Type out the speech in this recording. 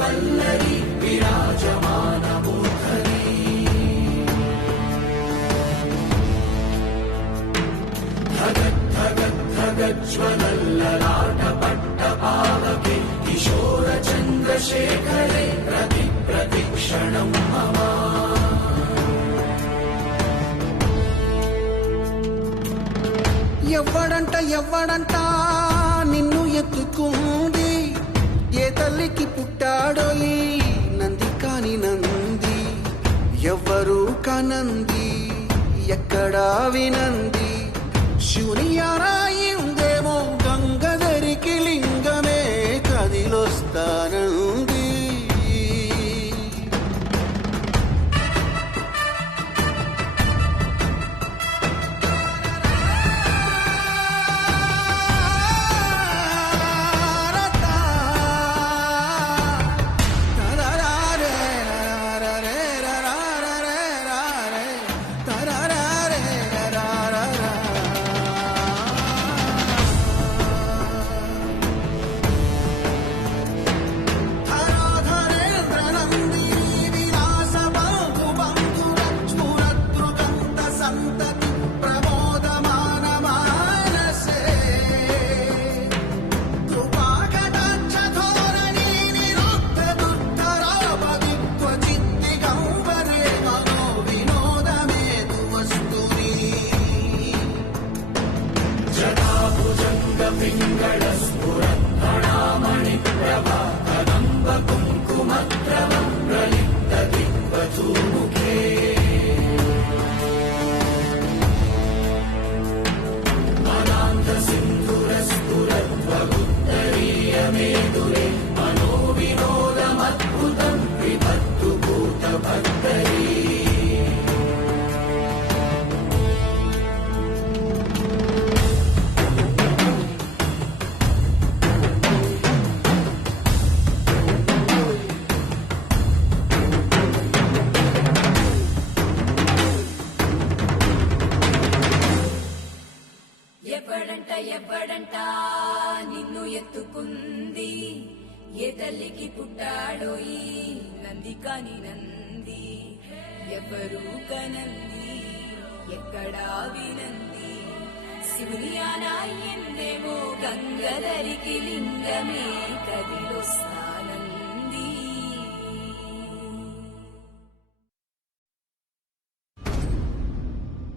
వల్లరి విరాజమానమూర్ధని ధగజ్వలల్లలాట పట్ట పావకే కిశోర చంద్రశేఖరే ప్రతి ప్రతిక్షణం మమ ఎవ్వడంట నిన్ను ఎత్తుకుంది ఏ తల్లికి పుట్టాడో ఈ నంది కాని నంది ఎవ్వరు కనంది ఎక్కడా వినంది శూన్యారాయిందేమో గంగధరికి లింగమే కదిలొస్తానంది పింగళస్ఫురత్ప్రణామణి ప్రభా కదంబ కుంకుమద్రవం ప్రలిప్త దిగ్వధూముఖే మదాంత సింధురస్ఫురద్వగుత్తరీయమేదురే మనో వినోదమద్భుతం విభక్తు భూతభద్దరీ ఎవ్వడంట నిన్ను ఎత్తుకుంది ఏ తల్లికి పుట్టాడో ఈ నంది కాని నంది ఎవరు కనంది ఎక్కడా వినంది శివుని ఆనాయిందేమో గంగధరికి లింగమే కదిలొస్తా